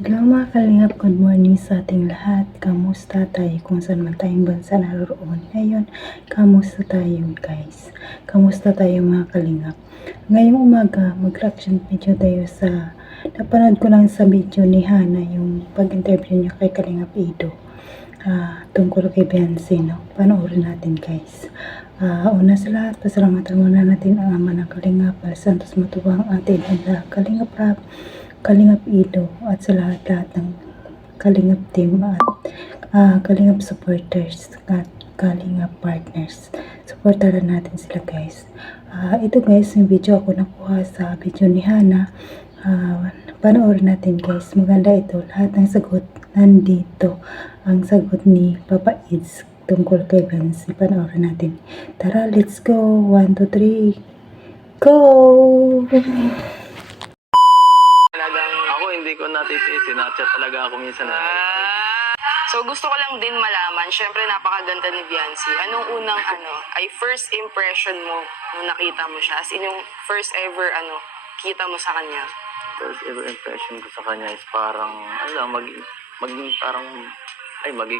Hello mga kalingap, good morning sa ating lahat. Kamusta tayo kung saan man tayong bansa naroon ngayon? Kamusta tayo guys? Kamusta tayo mga kalingap? Ngayong umaga, mag-reaction video tayo sa napanood ko lang sa video ni Hana yung pag-interview niya kay Kalingap Ido. Tungkol kay Beyonce, no? Panoorin natin guys. Una sa lahat, pasalamatan muna natin ang ama ng Kalingap, Al Santos Matubang, atin ang Kalingap Rap, Kalingap Ido, at sa lahat-lahat ng Kalingap team at Kalingap supporters at Kalingap partners. Supportaran natin sila guys. Ito guys, yung video ako nakuha sa video ni Hana. Panoorin natin guys. Maganda ito. Lahat ng sagot nandito. Ang sagot ni Papa Ids tungkol kay Beyonce. Panoorin natin. Tara, let's go. 1, 2, 3. Go! Ako hindi ko natitiis, sinatchat talaga ako minsan. So gusto ko lang din malaman, syempre napakaganda ni Beyonce. Anong unang ay first impression mo nung nakita mo siya? As in yung first ever kita mo sa kanya? First ever impression ko sa kanya is parang, maging parang,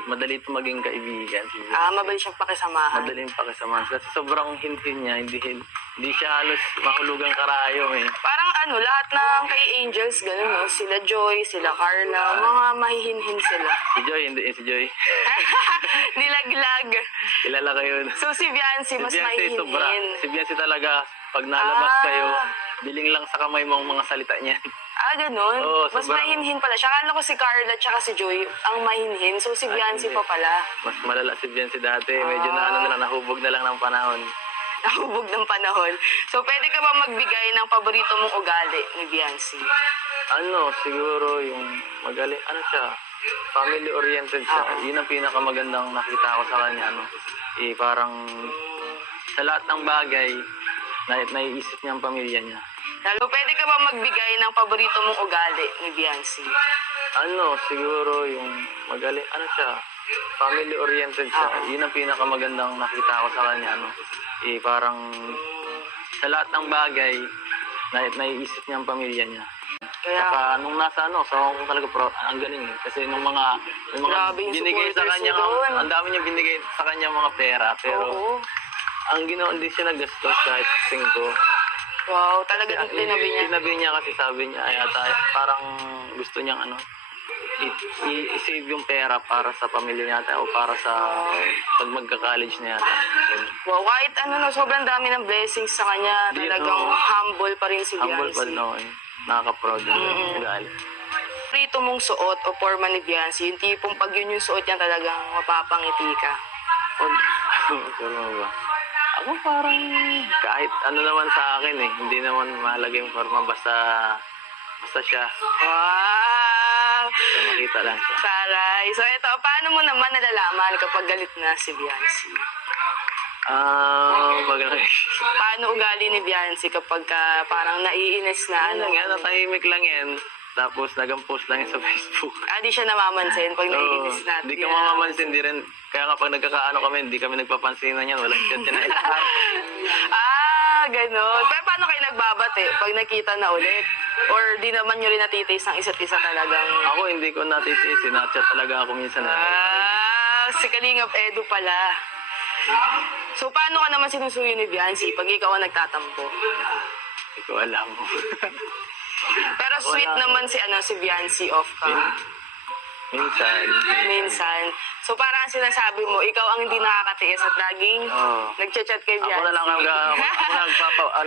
madali ito maging kaibigan. Mabalik siyang pakisamahan. Madaling pakisamahan. Kasi sobrang hintin niya, hindi siya halos mahulugang karayom eh. Parang lahat ng kay Angels, ganun no? Sila Joy, sila Carla, mga mahihinhin sila. Si Joy, hindi si Joy. Nilaglag. Kilala kayo. So si Beyonce mas mahihinhin. Si Beyonce talaga, pag nalabas kayo, biling lang sa kamay mo ang mga salita niya. Ganun. Oo, mas sobrang- mahinhin pala siya. Akala ko si Carla tsaka si Joy ang mahinhin. So si Beyonce hindi. pa pala. Mas malala si Beyonce dati. Medyo nahubog na lang ng panahon. Nahubog ng panahon. So pwede ka ba magbigay ng paborito mong ugali ni Beyonce? Siguro yung magaling, siya, family-oriented siya. Yun ang pinakamagandang nakita ko sa kanya, parang sa lahat ng bagay, naiisip niya ang pamilya niya. Lalo, pwede ka ba magbigay ng paborito mong ugali ni Beyonce? Siguro yung magaling, siya, family-oriented siya. Yun ang pinakamagandang nakita ko sa kanya, parang sa lahat ng bagay, naiisip niya ang pamilya niya. Saka nung nasa sa Hong Kong talaga ang galing eh. Kasi yung mga Grabe yung binigay sa supporters kanya, niya doon. ang dami niya binigay sa kanya mga pera. Pero Oo. ang ginawa, hindi siya naggastos kahit 5. Wow, talagang tinabi niya. Tinabi niya kasi sabi niya, parang gusto niyang i-save yung pera para sa pamilya niya o para sa pag magka-college na yata. Wow, kahit sobrang dami ng blessings sa kanya. Talagang humble pa rin si Humble pa Beyonce. rin nakaka-proud yung ugali. Paborito mong suot o forma ni Beyonce, yung tipong pag yun yung suot niya talagang mapapangiti ka. Ba? Ako parang kahit naman sa akin eh. Hindi naman mahalaga yung forma basta siya. Wow! Basta makita lang siya. Saray. So ito, paano mo naman nalalaman kapag galit na si Beyonce? Paano ugali ni Beyonce kapag parang naiinis na Natahimik lang yan. Tapos nag-post lang yan sa Facebook. di siya namamansin pag naiinis natin. Hindi ka mamamansin, di rin. Kaya nga pag nagkakaano kami, hindi kami nagpapansinan yan. Walang chat yan. Ganon. Pero paano kayo nagbabate pag nakita na ulit? Or di naman nyo rin natitiis ng isa't isa talagang? Ako hindi ko natitiis. Sinatchat talaga ako minsan. Si Kalingap Edu pala. So paano ka naman sinusuyo ni Beyonce pag ikaw ang nagtatampo? Hindi ko alam. Pero sweet naman si Beyonce off cam. Minsan. So parang sinasabi mo, ikaw ang hindi nakakatiis at laging nagchat-chat kay Beyonce. Ako na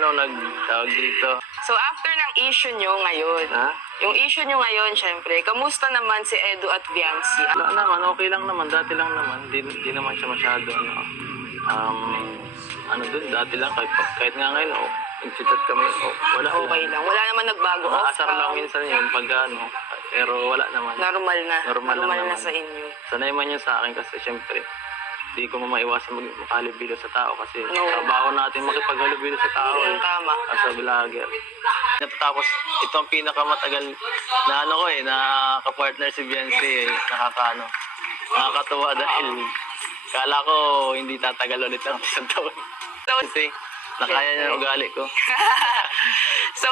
lang nagtawag dito. So after ng issue nyo ngayon, yung issue nyo ngayon, syempre, kamusta naman si Edu at Beyonce? Wala naman, okay lang naman, dati lang naman. Di naman siya masyado, dun, dati lang, kahit nga ngayon, nag-chat kami, wala. Okay lang. Wala naman nagbago. Asar lang minsan yun, pero wala naman. Normal na. Normal lang na naman. sa inyo. Sanay man yun sa akin kasi syempre, di ko maiwasan makahalubilo sa tao kasi No. trabaho natin makipaghalubilo sa tao. Tama. As a vlogger. Tapos, ito ang pinakamatagal na na kapartner si Beyonce nakakatuwa dahil kala ko hindi tatagal ulit ng isang taon. Kasi nakaya niya ang ugali ko. So,